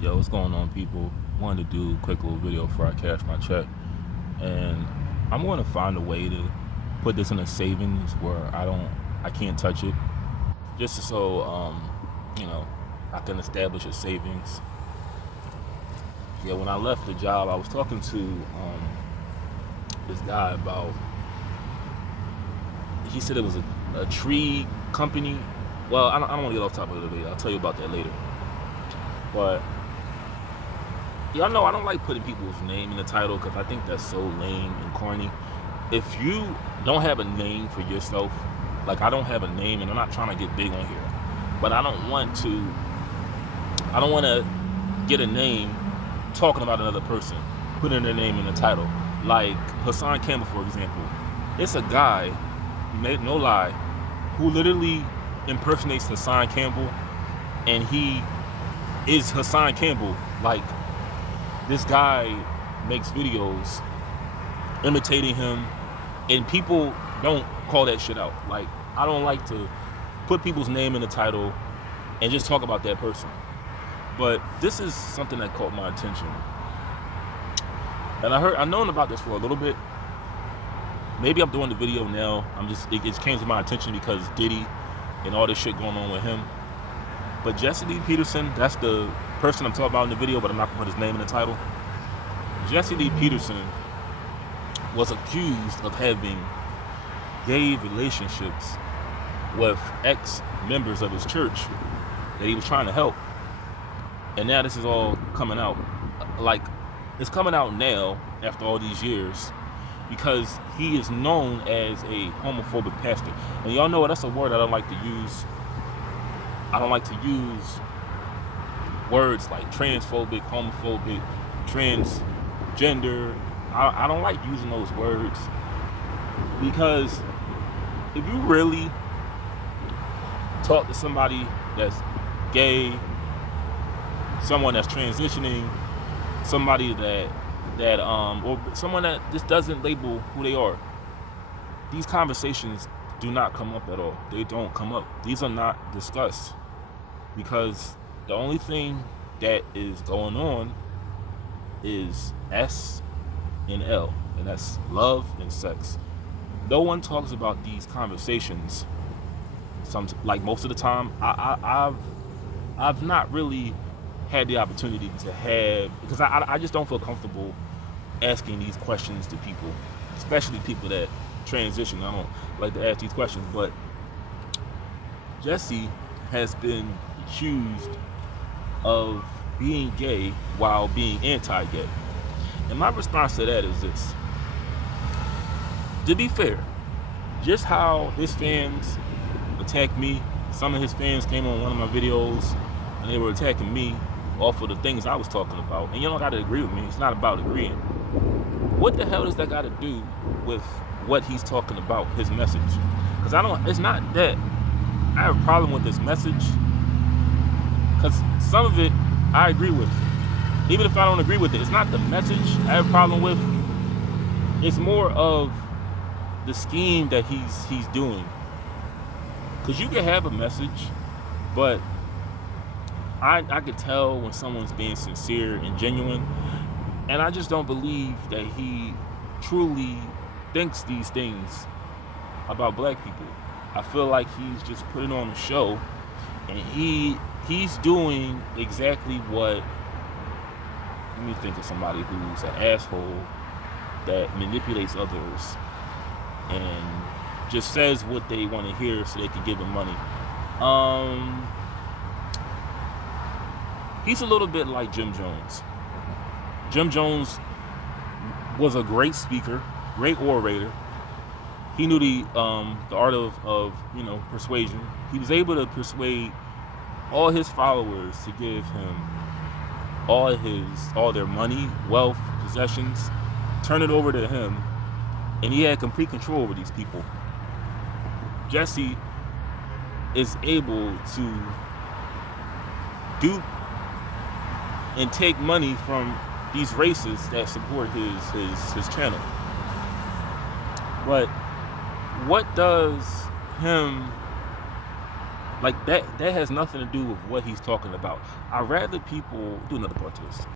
Yo, what's going on, people? Wanted to do a quick little video before I cash my check, and I'm going to find a way to put this in a savings where I can't touch it, just so you know, I can establish a savings. Yeah, when I left the job, I was talking to this guy about. He said it was a tree company. Well, I don't want to get off topic of the video. I'll tell you about that later. But y'all know I don't like putting people's name in the title because I think that's so lame and corny. If you don't have a name for yourself, like I don't have a name, and I'm not trying to get big on here, but I don't want to get a name talking about another person, putting their name in the title. Like Hassan Campbell, for example. It's a guy, no lie, who literally impersonates Hassan Campbell, and he is Hassan Campbell. Like, this guy makes videos imitating him, and people don't call that shit out. Like, I don't like to put people's name in the title and just talk about that person. But this is something that caught my attention. And I've known about this for a little bit. Maybe I'm doing the video now. It just came to my attention because Diddy and all this shit going on with him. But Jesse Lee Peterson, that's the person I'm talking about in the video, but I'm not gonna put his name in the title. Jesse Lee Peterson was accused of having gay relationships with ex-members of his church that he was trying to help. And now this is all coming out. Like, it's coming out now after all these years because he is known as a homophobic pastor. And y'all know that's a word I don't like to use. I don't like to use words like transphobic, homophobic, transgender. I don't like using those words because if you really talk to somebody that's gay, someone that's transitioning, somebody or someone that just doesn't label who they are, these conversations do not come up at all. They don't come up. These are not discussed because the only thing that is going on is S and L, and that's love and sex. No one talks about these conversations. Like most of the time, I've not really had the opportunity to have, because I just don't feel comfortable asking these questions to people, especially people that transition. I don't like to ask these questions, but Jesse has been accused of being gay while being anti-gay. And my response to that is this. To be fair, just how his fans attacked me, some of his fans came on one of my videos and they were attacking me off of the things I was talking about. And you don't got to agree with me. It's not about agreeing. What the hell does that got to do with what he's talking about, his message? Because it's not that I have a problem with this message, because some of it I agree with. Even if I don't agree with it, it's not the message I have a problem with. It's more of the scheme that he's doing. Because you can have a message, but I could tell when someone's being sincere and genuine, and I just don't believe that he truly thinks these things about black people. I feel like he's just putting on a show, and he's doing exactly what. Let me think of somebody who's an asshole that manipulates others and just says what they want to hear so they can give him money. He's a little bit like Jim Jones. Jim Jones was a great speaker, great orator. He knew the art of persuasion. He was able to persuade all his followers to give him all their money, wealth, possessions, turn it over to him, and he had complete control over these people. Jesse is able to dupe and take money from these races that support his channel. But what does him Like that has nothing to do with what he's talking about. I'd rather people do another part to this.